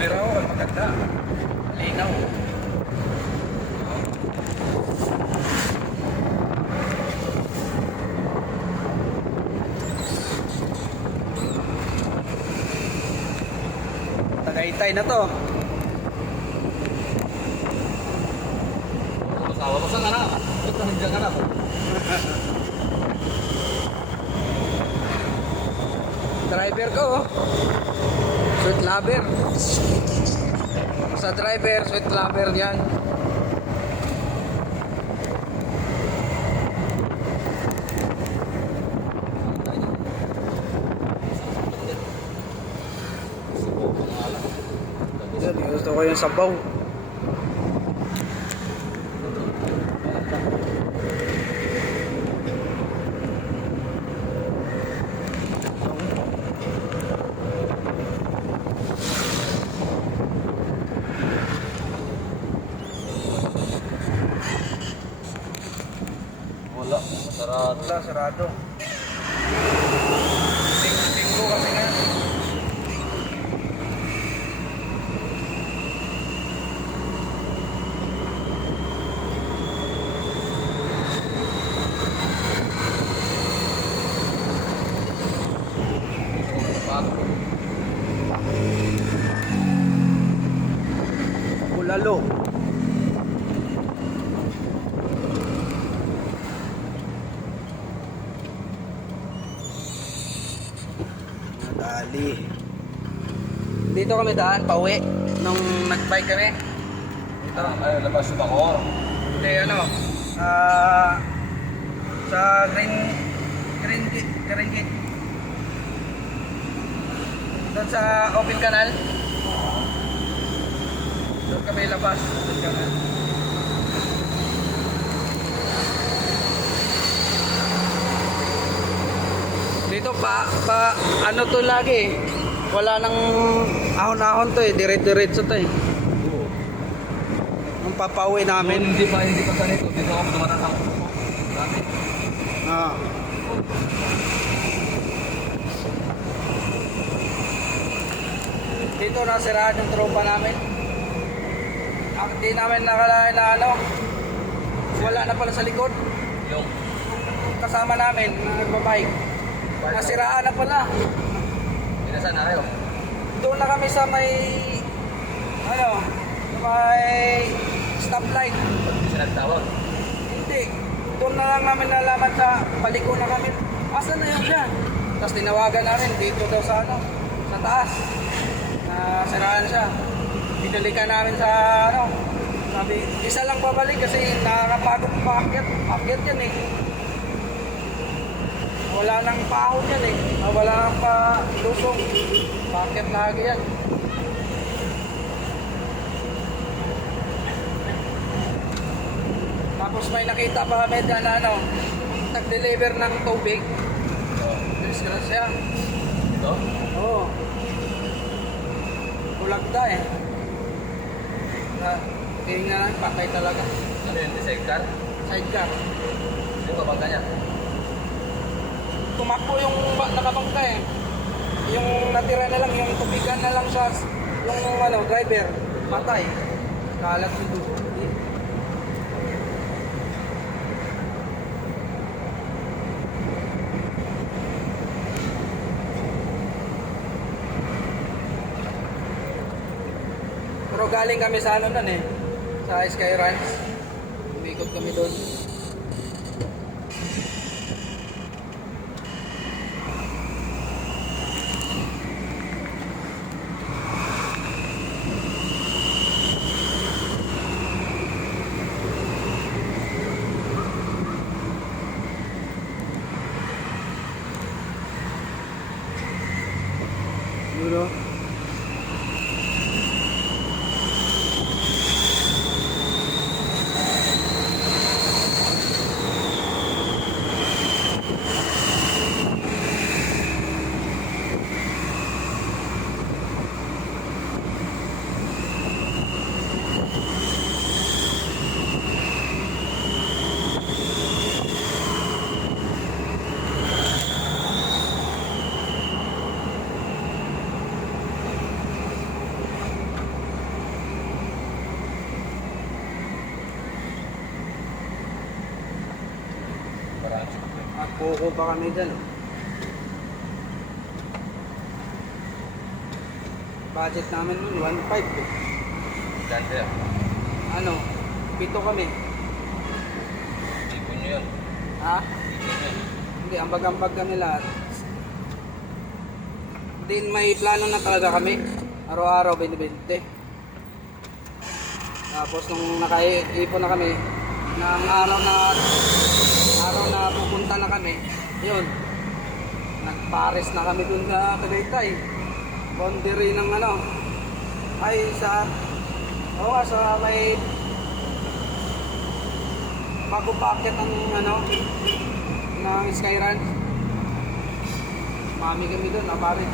camera ko, maganda. Linaw. Tagaytay na to. Masawa mo sa anak. Ba't nandiyan anak? Driver ko, oh. Sweet lover. Sa driver, sweet lover yan. Yan, gusto ko yung sabaw. Wala. Masarap. Wala, sarado. Linggo kasi nga. Bulalo. Dali. Dito kami daan, pauwi. Nung nag-bike kami. Dito lang. Ay, labas yung Bacoor. Hindi, ano, sa Green Gate. Doon sa open canal. Doon kami labas, open canal. Dito pa ano to lagi. Wala nang ahon-ahon to eh, dire-diretso to eh. Oo. Ang papauwi namin. Noon, hindi pa ganito. Dito ako dumating ako. Dami. Ah. Dito nasiraan yung tropa namin. Hindi namin nakalain na ano. Wala na pala sa likod. Yung. Kasama namin, nagbabike. Nasiraan na pala. Inasan na kayo? Doon na kami sa may ano, sa may stoplight. Hindi siya nagtawag. Hindi. Doon na lang namin nalaman sa paliko na kami. Asan na yun siya? Tapos tinawagan namin dito daw sa ano, sa taas. Siraan siya. Binalikan namin sa ano. Sabi, isa lang babalik kasi nakakapagod paakyat. Paakyat yan eh. Wala nang pahon yan eh. Wala nang palusong. Paakyat lagi yan. Tapos may nakita pa kami dyan na ano, nag-deliver ng tubig. Disgrasya. Dito? Oo. Bulagda eh. Kaya nga, patay talaga. Ano yun? Sidecar? Sidecar. Yung kabangka niya? Tumakbo yung nakabangka eh. Yung natira na lang, yung tubigan na lang siya, yung ano, driver, patay. Kalat yung dugo. Pero galing kami sa ano nun eh, sa Sky Ranch. Umikot kami doon. Duro. Kuko pa kami dyan. Budget namin nun, 1.5 eh. Ganda yan. Ano, 7 kami. Ipon nyo yun. Ha? Ipon nyo. Hindi, ambag-ambag kami lahat. Din may plano na talaga kami. Araw-araw, 20-20. Tapos nung nakaipon na kami, ng araw na pupunta na kami, yun, nagpares na kami dun sa Tagaytay. Boundary ng ano, ay sa, sa may bago packet ng ano, ng Sky Ranch. Mami kami dun, napares.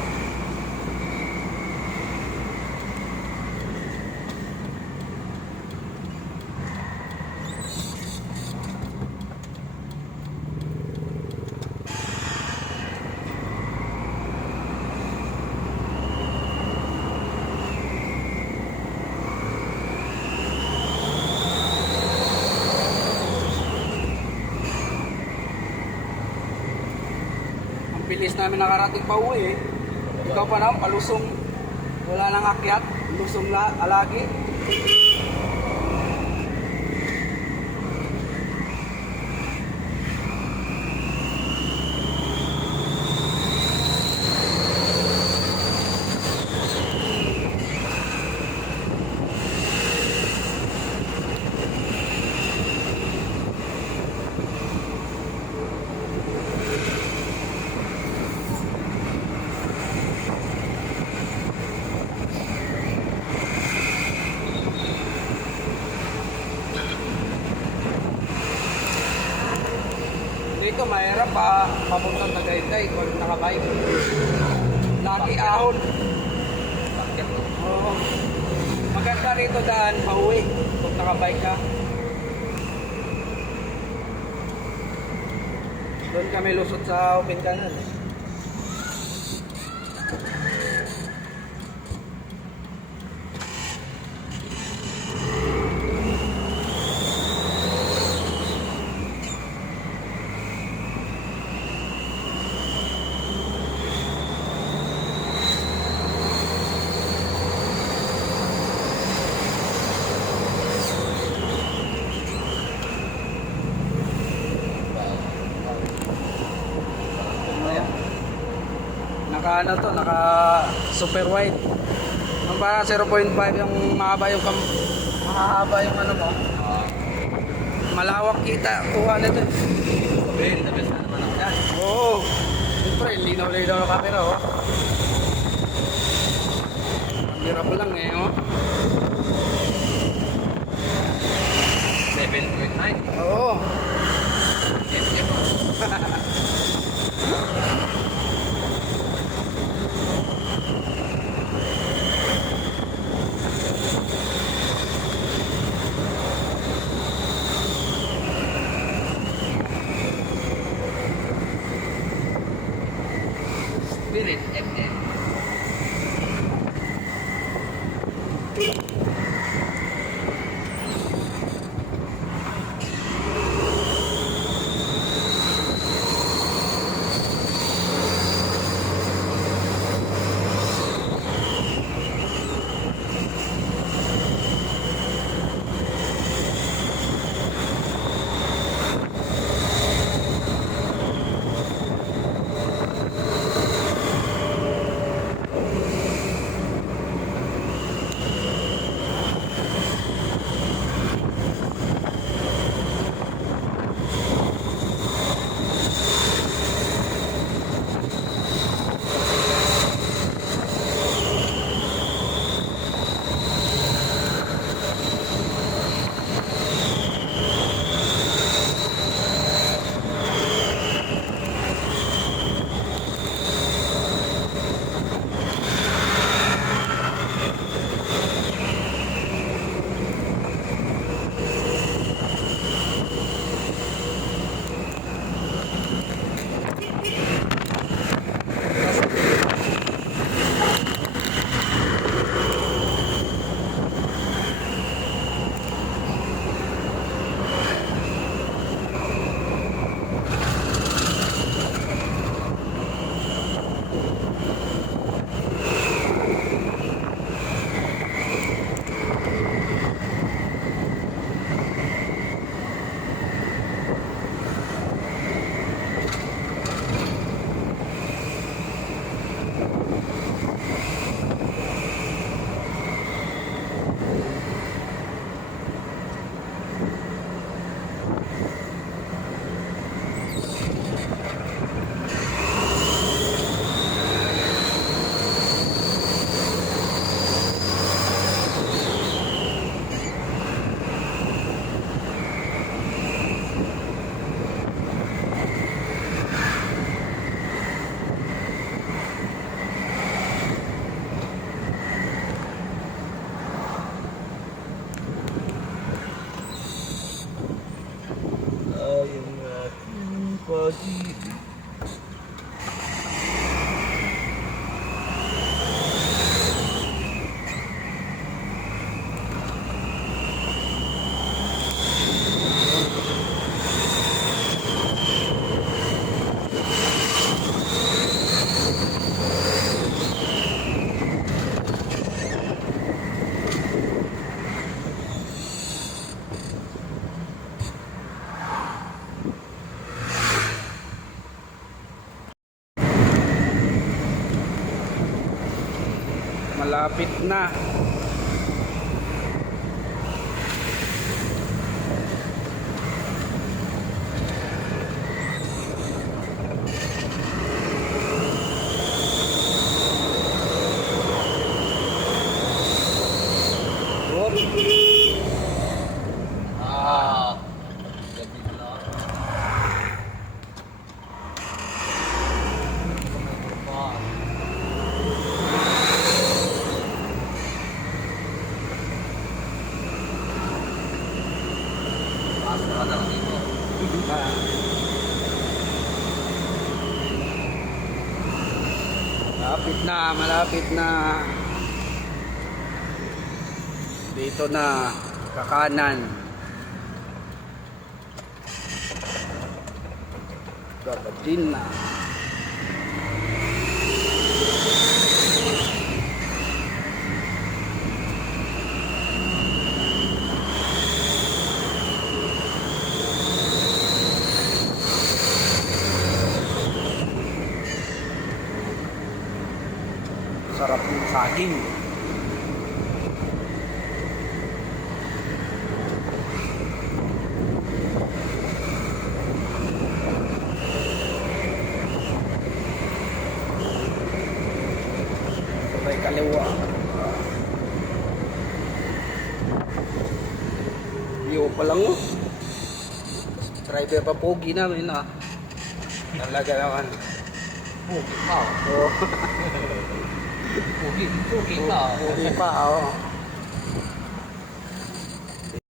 Bilis namin nakarating pa uwi eh. Ikaw pa naman, palusong. Wala nang akyat. Lusong alagi. Dito mahirap pa papuntang Tagaytay kung nakabike. Lagi ahon. Oo. Maganda rito daan pauwi kung nakabike ka. Doon kami lusot sa open canal. Naka ano to, naka super wide. Ang parang 0.5 yung mahaba yung mahaba yung ano mo. Malawak kita kuha nito. Sabihin, the best na naman ako yan. Oo. Siyempre, linaw-linaw na camera oh. Ang hirap lang eh oh. 7.9. Oo. Yes, yes. Spirit FM. malapit na. Ah. Gabi na. Pasok ka na dito. Malapit na, malapit na. Dito na, kakanan. Gabadin na. Sarap ng saging. Sabay kaliwa. Yo pa lang oh. Driver pa pogi namin ah. Talaga naman. Pugi pa. Oh. Pugi pa. Pogi pa oh.